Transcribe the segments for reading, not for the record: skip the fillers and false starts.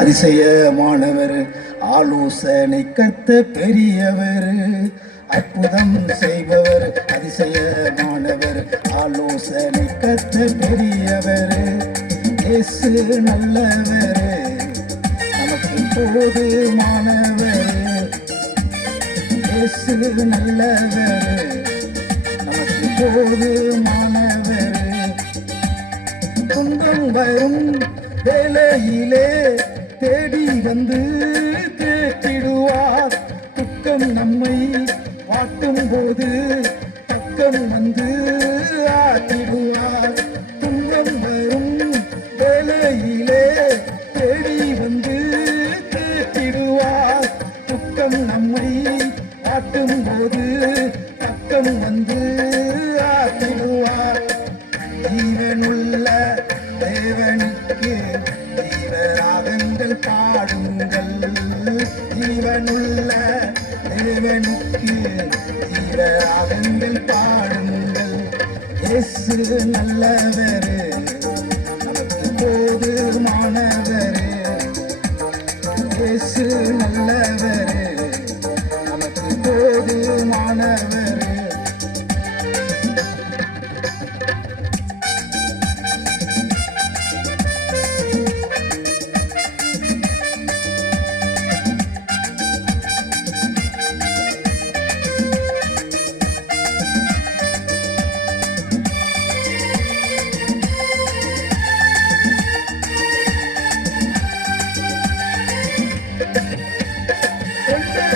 அதிசயமானவர், ஆலோசனை கர்த்த பெரியவர், அற்புதம் செய்பவர். அதிசயமானவர், ஆலோசனை கர்த்த பெரியவர், இயேசு நல்லவர், நமக்கு போதுமானவர். இயேசு நல்லவர், நமக்கு போதுமானவர். துன்பம் வரும் வேலையிலே தேடி வந்து தேற்றிடுவார். துக்கம் நம்மை வாட்டும் போது பக்கம் வந்து ஆற்றிடுவார். துன்பம் வரும் வேலையிலே தேடி வந்து தேற்றிடுவார். துக்கம் நம்மை வாட்டும் போது பக்கம் வந்து ஆற்றிடுவார். ஜீவனுள்ள தேவனுக்கு ஜீவராகங்கள் பாடுங்கள். ஜீவனுள்ள தேவனுக்கு ஜீவராகங்கள் பாடுங்கள். இயேசு நல்லவர், நமக்கு போதுமானவர். இயேசு நல்லவர், நமக்கு போதுமானவர்.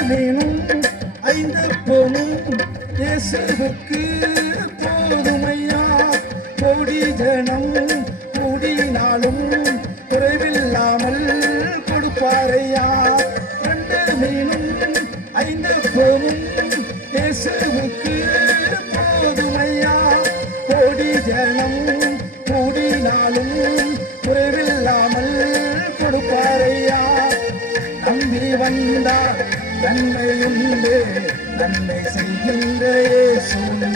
மீனும் 5 பொனும் இயேசுவுக்கு போதுமையா. கோடி ஜனம் கூடினாலும் குறைவில்லாமல் கொடுப்பாரையா. 2 மீனும் 5 பொனும் இயேசுவுக்கு போதுமையா. கோடி ஜனம் கூடினாலும் குறைவில்லாமல் கொடுப்பாரையா. நம்பி வந்தார் நன்மையுண்டு, நன்மை செய்கின்ற இயேசு உண்டு.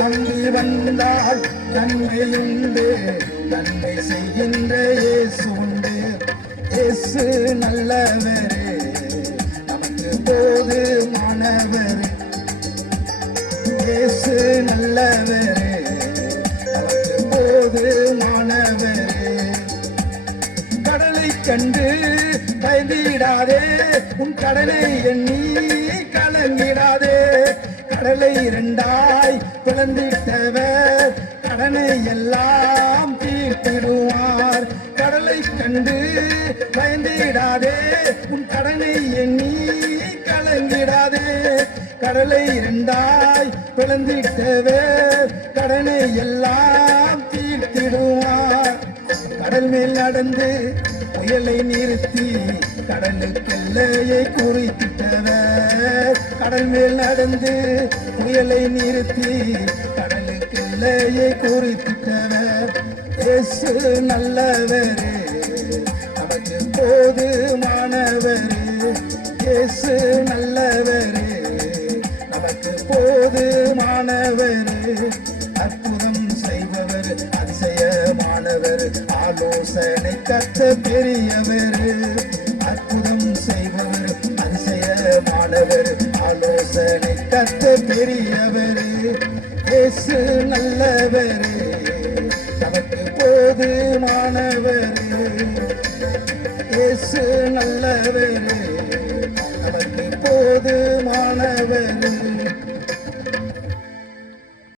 நம்பி வந்தால் நன்மையுண்டு, நன்மை செய்கின்ற இயேசு உண்டு. இயேசு நல்லவர், நமக்கு போதுமானவர். இயேசு நல்லவர், நமக்கு போதுமானவர். கடலை கண்டு பயந்திடாதே, உன் கடலை எண்ணி கலங்கிடாதே. கடலை 2ஆய் பிளந்திட்டவர் கடனை எல்லாம் தீர்த்திடுவார். கடலை கண்டு பயந்திடாதே, உன் கடனை எண்ணி கலங்கிடாதே. கடலை 2ஆய் பிளந்திட்டவர் கடனை எல்லாம் தீர்த்திடுவார். கடல் மேல் நடந்து புயலை நிறுத்தி கடலுக்கெல்லையை குறித்திட்டவர். கடல் மேல் நடந்து புயலை நிறுத்தி கடலுக்கெல்லையை குறித்திட்டவர். இயேசு நல்லவர், நமக்கு போதுமானவர். இயேசு நல்லவர், நமக்கு போதுமானவர். அற்புதம் செய்பவர், அதிசயமானவர், ஆலோசனை கர்த்த பெரியவர். அற்புதம் செய்பவர், அதிசயமானவர், ஆலோசனை கர்த்த பெரியவர். இயேசு நல்லவர், நமக்கு போதுமானவர். இயேசு நல்லவர், நமக்கு போதுமானவர்.